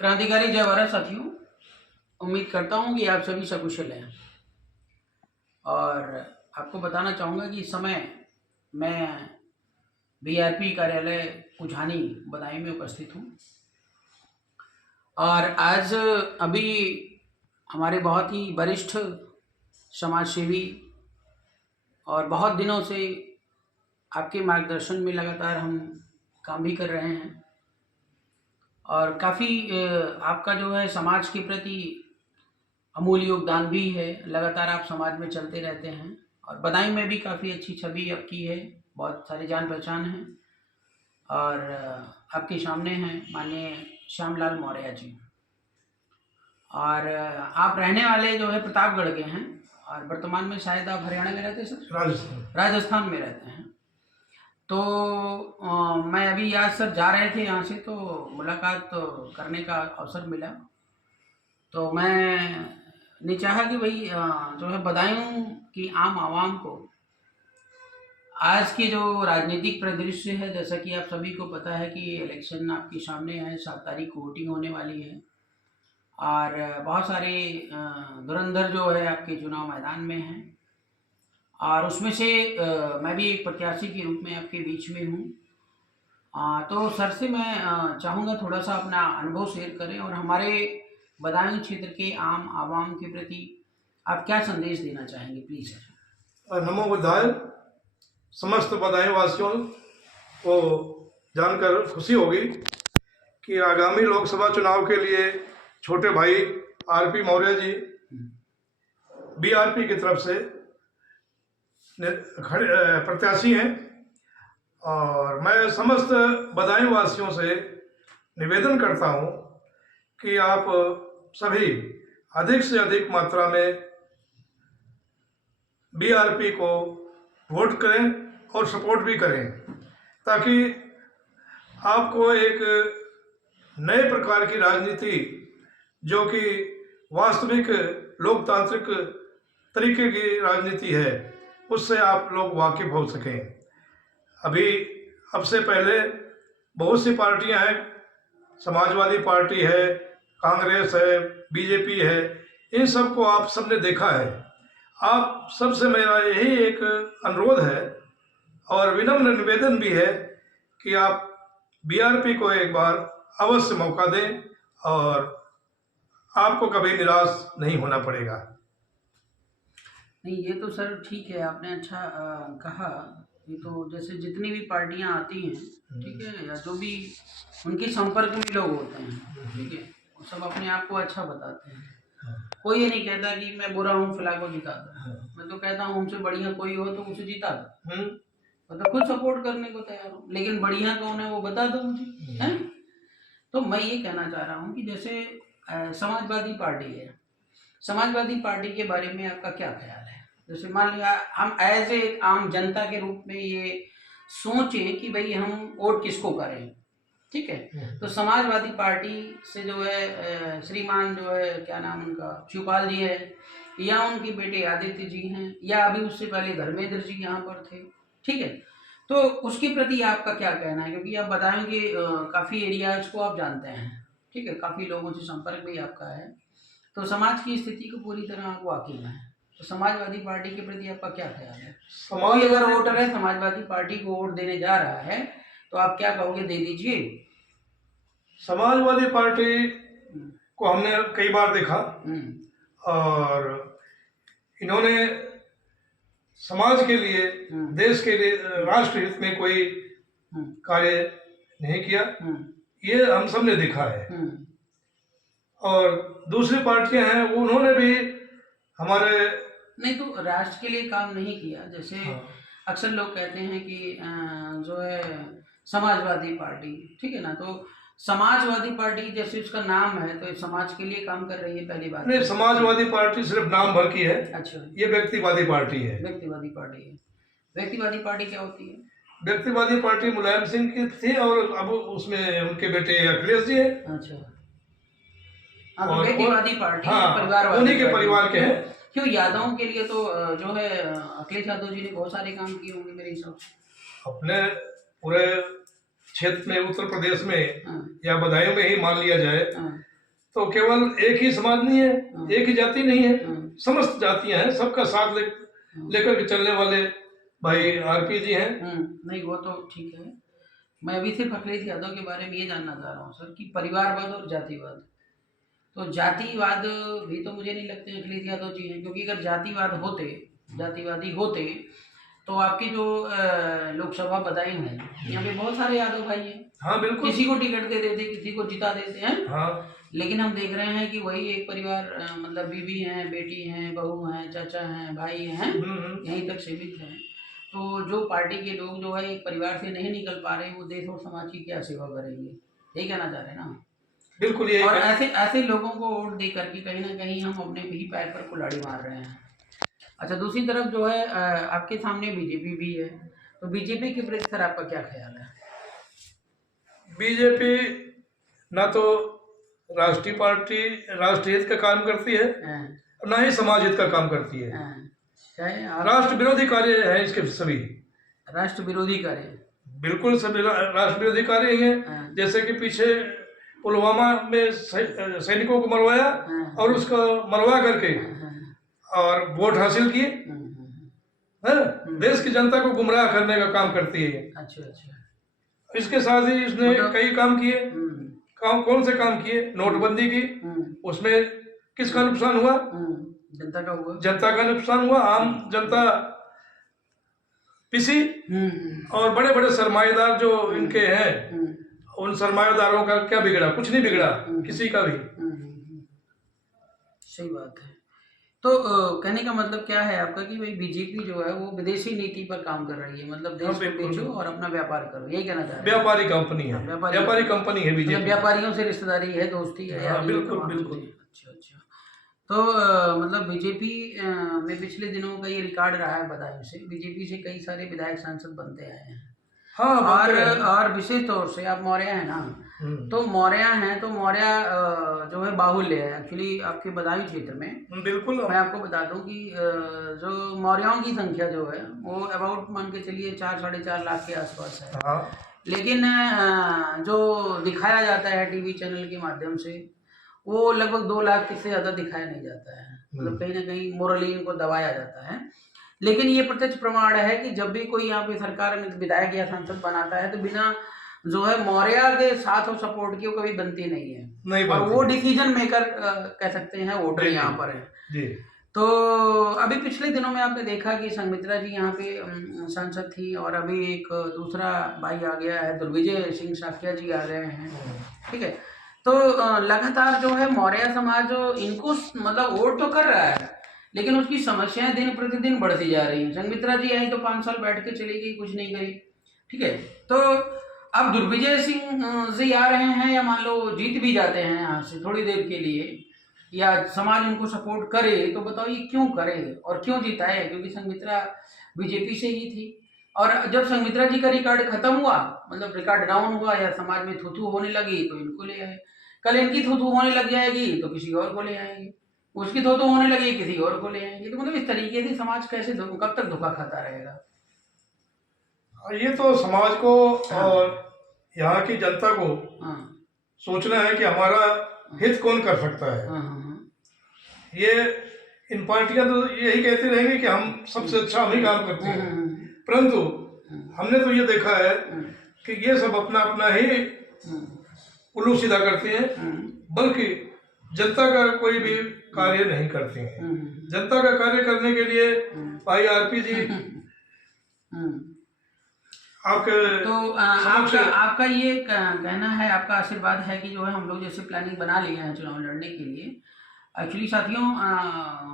क्रांतिकारी जय भारत साथियों, उम्मीद करता हूँ कि आप सभी सकुशल हैं। और आपको बताना चाहूँगा कि इस समय मैं बीआरपी कार्यालय कुछानी बदायूं में उपस्थित हूँ। और आज अभी हमारे बहुत ही वरिष्ठ समाज सेवी और बहुत दिनों से आपके मार्गदर्शन में लगातार हम काम भी कर रहे हैं और काफ़ी आपका जो है समाज के प्रति अमूल्य योगदान भी है। लगातार आप समाज में चलते रहते हैं और बदायूं में भी काफ़ी अच्छी छवि आपकी है, बहुत सारी जान पहचान है। और आपके सामने हैं माननीय श्यामलाल मौर्य जी। और आप रहने वाले जो है प्रतापगढ़ के हैं और वर्तमान में शायद आप हरियाणा में रहते हैं सर? राजस्थान में रहते हैं। तो मैं अभी आज सर जा रहे थे यहाँ से, तो मुलाकात करने का अवसर मिला। तो मैंने चाहा कि भाई जो है बदायूं की आम आवाम को आज की जो राजनीतिक परिदृश्य है, जैसा कि आप सभी को पता है कि इलेक्शन आपके सामने है, 7 तारीख को वोटिंग होने वाली है और बहुत सारे धुरंधर जो है आपके चुनाव मैदान में हैं और उसमें से मैं भी एक प्रत्याशी के रूप में आपके बीच में हूँ। तो सर से मैं चाहूँगा थोड़ा सा अपना अनुभव शेयर करें और हमारे बदायूं क्षेत्र के आम आवाम के प्रति आप क्या संदेश देना चाहेंगे, प्लीज सर। नमो बुद्धाय। समस्त बदायूं वासियों को जानकर खुशी होगी कि आगामी लोकसभा चुनाव के लिए छोटे भाई आरपी मौर्य जी बीआरपी की तरफ से प्रत्याशी हैं और मैं समस्त बदायूं वासियों से निवेदन करता हूं कि आप सभी अधिक से अधिक मात्रा में बीआरपी को वोट करें और सपोर्ट भी करें, ताकि आपको एक नए प्रकार की राजनीति जो कि वास्तविक लोकतांत्रिक तरीके की राजनीति है उससे आप लोग वाकिफ हो सकें। अब से पहले बहुत सी पार्टियां हैं, समाजवादी पार्टी है, कांग्रेस है, बीजेपी है, इन सब को आप सबने देखा है। आप सबसे मेरा यही एक अनुरोध है और विनम्र निवेदन भी है कि आप बीआरपी को एक बार अवश्य मौका दें और आपको कभी निराश नहीं होना पड़ेगा। नहीं, ये तो सर ठीक है, आपने अच्छा कहा। ये तो जैसे जितनी भी पार्टियां आती हैं, ठीक है, या जो भी उनके संपर्क में लोग होते हैं, ठीक है, वो सब अपने आप को अच्छा बताते हैं। कोई ये नहीं कहता कि मैं बुरा हूँ फिलहाल को जिता दो। मैं तो कहता हूँ उनसे बढ़िया कोई हो तो उसे जिता दो, मतलब खुद सपोर्ट करने को तैयार हो, लेकिन बढ़िया कौन है वो बता दो मुझे, है। तो मैं ये कहना चाह रहा हूँ कि जैसे समाजवादी पार्टी है, समाजवादी पार्टी के बारे में आपका क्या ख्याल है? जैसे मान लिया हम एज ए आम जनता के रूप में ये सोचें कि भाई हम वोट किसको करें, ठीक है, तो समाजवादी पार्टी से जो है श्रीमान जो है क्या नाम उनका शिवपाल जी है, या उनके बेटे आदित्य जी हैं, या अभी उससे पहले धर्मेंद्र जी यहाँ पर थे, ठीक है। तो उसके प्रति आपका क्या कहना है, क्योंकि आप बताएंगे काफ़ी एरियाज को आप जानते हैं, ठीक है, काफ़ी लोगों से संपर्क भी आपका है, तो समाज की स्थिति को पूरी तरह आप वाकिफ हैं। तो समाजवादी पार्टी के प्रति आपका क्या ख्याल है? कोई अगर वोटर है समाजवादी पार्टी को वोट देने जा रहा है तो आप क्या कहोगे, दे दीजिए? समाजवादी पार्टी को हमने कई बार देखा और इन्होंने समाज के लिए, देश के लिए, राष्ट्र हित में कोई कार्य नहीं किया, ये हम सब ने देखा है। और दूसरी पार्टियां हैं उन्होंने भी हमारे नहीं, तो राष्ट्र के लिए काम नहीं किया। जैसे अक्सर लोग कहते हैं कि जो है समाजवादी पार्टी, ठीक है ना, तो समाजवादी पार्टी जैसे उसका नाम है तो समाज के लिए काम कर रही है, पहली बात। नहीं, समाजवादी पार्टी सिर्फ नाम भर की है। अच्छा, ये व्यक्तिवादी पार्टी है। व्यक्तिवादी पार्टी है। व्यक्तिवादी पार्टी क्या होती है? व्यक्तिवादी पार्टी मुलायम सिंह की थी और अब उसमें उनके बेटे अखिलेश जी है। अच्छा, और व्यक्तिवादी पार्टी परिवार उन्हीं के परिवार के हैं। क्यों, यादवों के लिए तो जो है अखिलेश यादव जी ने बहुत सारे काम किए होंगे मेरे हिसाब से अपने पूरे क्षेत्र में, उत्तर प्रदेश में या बदायूं में ही मान लिया जाए तो केवल एक ही समाज नहीं है, एक ही जाति नहीं है, हाँ, समस्त जातियां हैं, सबका साथ लेकर के चलने वाले भाई आरपी जी हैं। नहीं वो तो ठीक है। मैं अभी सिर्फ अखिलेश यादव के बारे में ये जानना चाह रहा हूँ सर कि परिवारवाद और जातिवाद, तो जातिवाद भी तो मुझे नहीं लगते अखिलेश यादव जी हैं, क्योंकि अगर जातिवादी होते तो आपके जो लोकसभा बदायूं हैं यहाँ पे बहुत सारे यादव भाई हैं, हाँ बिल्कुल, किसी को टिकट दे देते, किसी को जिता देते हैं। हाँ लेकिन हम देख रहे हैं कि वही एक परिवार मतलब बीवी हैं, बेटी हैं, बहू हैं, चाचा हैं, भाई हैं, यहीं तक सीमित हैं। तो जो पार्टी के लोग जो है एक परिवार से नहीं निकल पा रहे, वो देश और समाज की क्या सेवा करेंगे, यही कहना चाह रहे हैं ना। बिल्कुल ये और ऐसे ऐसे लोगों को वोट दे करके कहीं ना कहीं हम अपने भी पैर पर कुल्हाड़ी मार रहे हैं। अच्छा, दूसरी तरफ जो है आपके सामने बीजेपी भी है, तो बीजेपी के प्रति सर आपका क्या ख्याल है? बीजेपी ना तो राष्ट्रीय पार्टी राष्ट्रीय हित का काम करती है, हाँ, और ना ही समाज हित का काम करती है। हाँ, क्या है राष्ट्र विरोधी कार्य है इसके सभी, राष्ट्र विरोधी कार्य, बिल्कुल सभी राष्ट्र विरोधी कार्य ही है। हाँ, जैसे कि पीछे पुलवामा में सैनिकों को मरवाया हाँ, और उसको मरवा करके हाँ, और वोट हासिल किए, है देश की जनता को गुमराह करने का काम करती है। अच्छा अच्छा, इसके साथ ही इसने मतलब- कई काम किए। कौन से काम किए? नोटबंदी की, उसमें किसका नुकसान हुआ? जनता का हुआ, जनता का नुकसान हुआ, आम जनता पिसी, और बड़े बड़े सरमाएदार जो इनके हैं, उन सरमाएदारों का क्या बिगड़ा? कुछ नहीं बिगड़ा किसी का भी। सही बात है। तो कहने का मतलब क्या है आपका कि भाई बीजेपी जो है वो विदेशी नीति पर काम कर रही है, मतलब देश को बेचो और अपना व्यापार करो, यही कहना चाह रहे हैं? व्यापारी कंपनी है, व्यापारी कंपनी है बीजेपी, मतलब व्यापारियों से रिश्तेदारी है, दोस्ती है, हाँ, बिल्कुल बिल्कुल। अच्छा अच्छा। तो मतलब बीजेपी में पिछले दिनों का ये रिकॉर्ड रहा है बदायूं से, बीजेपी से कई सारे विधायक सांसद बनते आए हैं। हाँ, और विशेष तौर से आप मौर्य हैं ना, तो मौर्य हैं, तो मौर्य जो है बाहुल्य है एक्चुअली आपके बदायूं क्षेत्र में। बिल्कुल, मैं आपको बता दूं कि जो मौर्यों की संख्या जो है वो अबाउट मान के चलिए 4-4.5 लाख के आसपास है। हाँ, लेकिन जो दिखाया जाता है टीवी चैनल के माध्यम से वो लगभग 2 लाख से ज़्यादा दिखाया नहीं जाता है, मतलब कहीं ना कहीं मोरली इनको दबाया जाता है। लेकिन ये प्रत्यक्ष प्रमाण है कि जब भी कोई यहाँ पे सरकार में विधायक या सांसद बनाता है तो बिना जो है मौर्य के साथ और सपोर्ट की वो कभी बनती नहीं है, नहीं और बनती। वो डिसीजन मेकर कह सकते हैं, वोटर यहाँ पर है जी। तो अभी पिछले दिनों में आपने देखा कि संघमित्रा जी यहाँ पे सांसद थी, और अभी एक दूसरा भाई आ गया है, दुर्विजय सिंह साकिया जी आ गए हैं, ठीक है। तो लगातार जो है मौर्य समाज इनको मतलब वोट तो कर रहा है, लेकिन उसकी समस्याएं दिन प्रतिदिन बढ़ती जा रही हैं। संघमित्रा जी आई तो 5 साल बैठ के चली गई, कुछ नहीं करी, ठीक है। तो अब दुर्विजय सिंह जी आ रहे हैं, या मान लो जीत भी जाते हैं यहाँ से थोड़ी देर के लिए, या समाज इनको सपोर्ट करे, तो बताओ ये क्यों करे और क्यों जिताए? क्योंकि संघमित्रा बीजेपी से ही थी, और जब संघमित्रा जी का रिकॉर्ड खत्म हुआ, मतलब रिकॉर्ड डाउन हुआ या समाज में थू थू होने लगी, तो इनको ले आए। कल इनकी थू थू होने लग जाएगी तो किसी और को ले आएंगे, उसकी थू थू होने लगी किसी और को ले आएंगे। तो मतलब इस तरीके से समाज कैसे कब तक धोखा खाता रहेगा? ये तो समाज को और यहाँ की जनता को सोचना है कि हमारा हित कौन कर सकता है। ये इन पार्टियां तो यही कहती रहेंगी कि हम सबसे अच्छा हम ही काम करते हैं, परंतु हमने तो ये देखा है कि ये सब अपना अपना ही उल्लू सीधा करते हैं, बल्कि जनता का कोई भी कार्य नहीं करते हैं। जनता का कार्य करने के लिए भाई आरपी जी आपके तो आपका ये कहना है, आपका आशीर्वाद है कि जो है हम लोग जैसे प्लानिंग बना लिए हैं चुनाव लड़ने के लिए। एक्चुअली साथियों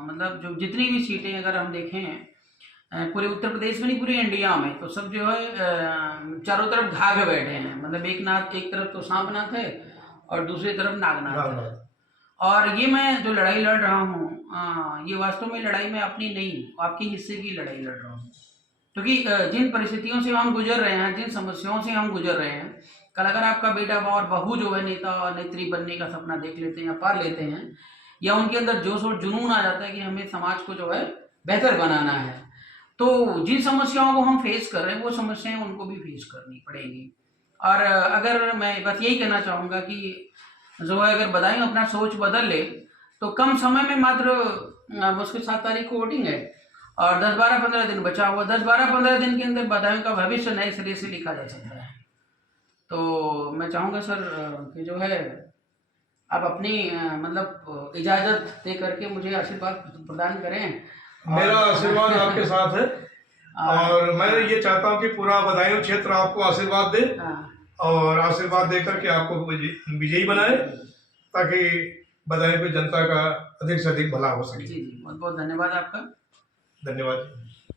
मतलब जो जितनी भी सीटें अगर हम देखें पूरे उत्तर प्रदेश में नहीं पूरे इंडिया में, तो सब जो है चारों तरफ घाघ बैठे हैं, मतलब एक तरफ तो सांपनाथ है और दूसरी तरफ नागनाथ है। और ये मैं जो लड़ाई लड़ रहा हूँ ये वास्तव में लड़ाई मैं अपनी नहीं, आपके हिस्से की लड़ाई लड़ रहा हूँ, क्योंकि जिन परिस्थितियों से हम गुजर रहे हैं, जिन समस्याओं से हम गुजर रहे हैं, कल अगर आपका बेटा और बहू जो है नेता और नेत्री बनने का सपना देख लेते हैं या पा लेते हैं, या उनके अंदर जोश और जुनून आ जाता है कि हमें समाज को जो है बेहतर बनाना है, तो जिन समस्याओं को हम फेस कर रहे हैं वो समस्याएं उनको भी फेस करनी पड़ेंगी। और अगर मैं बस यही कहना चाहूँगा कि जो है अगर बदायूं अपना सोच बदल ले तो कम समय में मात्र मुश्किल 7 तारीख को वोटिंग है और 10-12-15 दिन बचा हुआ, 10-12-15 दिन के अंदर बदायूं का भविष्य नए सिरे से लिखा जा सकता है। तो मैं चाहूँगा सर कि जो है आप अपनी मतलब इजाज़त दे करके मुझे आशीर्वाद प्रदान करें। मेरा आशीर्वाद आपके साथ है और मैं ये चाहता हूँ कि पूरा बदायूं क्षेत्र आपको आशीर्वाद दे और आशीर्वाद दे करके आपको विजयी बनाए ताकि बदायूं की जनता का अधिक से अधिक भला हो सके। जी जी, बहुत बहुत धन्यवाद आपका। धन्यवाद।